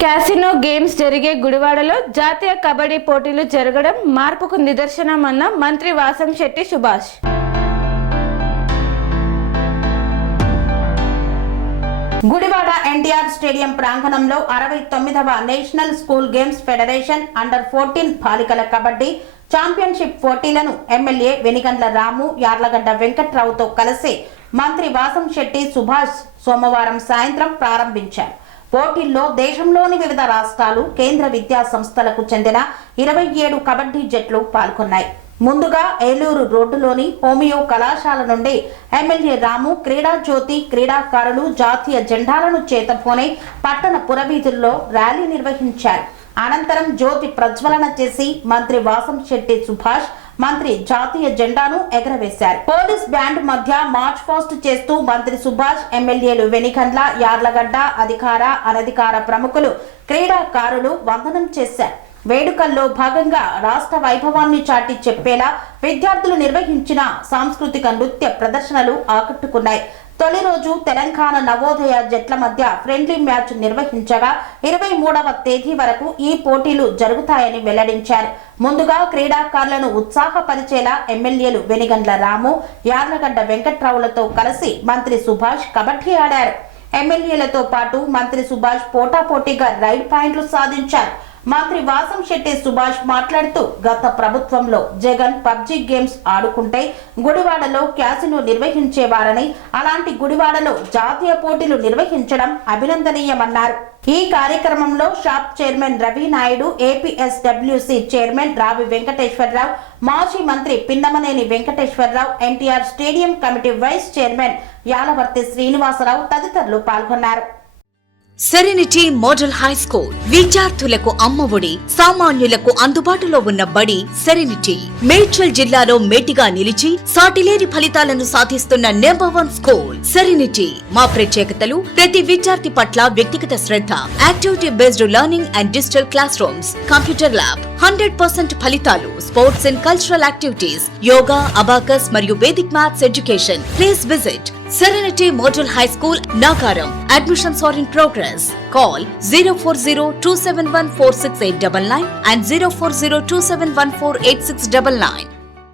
Casino games జరిగే గుడివాడలో జాతీయ కబడ్డీ పోటీలు జరగడం మార్పుకు నిదర్శనమన్న మంత్రి వాసంశెట్టి సుభాష్. గుడివాడ ఎన్టీఆర్ స్టేడియం ప్రాంగణంలో 69వ national school games federation under 14 బాలికల కబడ్డీ ఛాంపియన్షిప్ పోటీలను ఎమ్మెల్యే వెనిగండ్ల రాము, యార్లగడ్డ వెంకట్రావుతో కలిసి మంత్రి వాసంశెట్టి సుభాష్ సోమవారం సాయంత్రం ప్రారంభించారు. పోటీల్లో దేశంలోని వివిధ రాష్ట్రాలు, కేంద్ర విద్యా సంస్థలకు చెందిన 27 కబడ్డీ జట్లు పాల్గొన్నాయి. ముందుగా ఏలూరు రోడ్డులోని హోమియో కళాశాల నుండి ఎమ్మెల్యే రాము క్రీడా జ్యోతి క్రీడాకారులు జాతీయ జెండాలను చేతపోని పట్టణ పురవీధుల్లో ర్యాలీ నిర్వహించారు. అనంతరం జ్యోతి ప్రజ్వలన చేసి మంత్రి వాసంశెట్టి సుభాష్ మంత్రి జాతీయ జెండాను ఎగరవేశారు. పోలీస్ బ్యాండ్ మధ్య మార్చ్ పాస్ట్ చేస్తూ మంత్రి సుభాష్, ఎమ్మెల్యేలు వెనిగండ్ల, యార్లగడ్డ అధికార అనధికార ప్రముఖులు, క్రీడాకారులు వందనం చేశారు. వేడుకల్లో భాగంగా రాష్ట్ర వైభవాన్ని చాటి చెప్పేలా విద్యార్థులు నిర్వహించిన సాంస్కృతిక నృత్య ప్రదర్శనలు ఆకట్టుకున్నాయి. తొలి రోజు తెలంగాణ నవోదయ జట్ల మధ్య ఫ్రెండ్లీ మ్యాచ్ నిర్వహించగా 23వ తేదీ వరకు ఈ పోటీలు జరుగుతాయని వెల్లడించారు. ముందుగా క్రీడాకారులను ఉత్సాహపరిచేలా ఎమ్మెల్యేలు వెనిగండ్ల రాము, యార్లగడ్డ వెంకట్రావులతో కలిసి మంత్రి సుభాష్ కబడ్డీ ఆడారు. ఎమ్మెల్యేలతో పాటు మంత్రి సుభాష్ పోటాపోటీగా రైడ్ పాయింట్లు సాధించారు. మంత్రి వాసంశెట్టి సుభాష్ మాట్లాడుతూ గత ప్రభుత్వంలో జగన్ పబ్జీ గేమ్స్ ఆడుకుంటే గుడివాడలో క్యాసినో నిర్వహించేవారని, అలాంటి గుడివాడలో జాతీయ పోటీలు నిర్వహించడం అభినందనీయమన్నారు. ఈ కార్యక్రమంలో SAAP chairman Ravi Naidu, APSWC chairman Ravi Venkateswararao, మాజీ మంత్రి Pinnamaneni Venkateswararao, NTR stadium committee vice chairman Yalavarthi Srinivasarao తదితరులు పాల్గొన్నారు. సెరెనిటీ మోడల్ హై స్కూల్ విద్యార్థులకు అమ్మఒడి, సామాన్యులకు అందుబాటులో ఉన్న బడి సెరెనిటీ. మేడ్చల్ జిల్లాలో మేటిగా నిలిచి సాటిలేని ఫలితాలను సాధిస్తున్న #1 స్కూల్ సెరెనిటీ. మా ప్రత్యేకతలు ప్రతి విద్యార్థి పట్ల వ్యక్తిగత శ్రద్ధ, activity based learning and digital classrooms, computer lab, 100% ఫలితాలు, sports and cultural activities, yoga, abacus మరియు Vedic maths education. Please visit Serenity Model High School, Nagaram. Admissions are in progress. Call 040-271-46899 and 040-271-48699.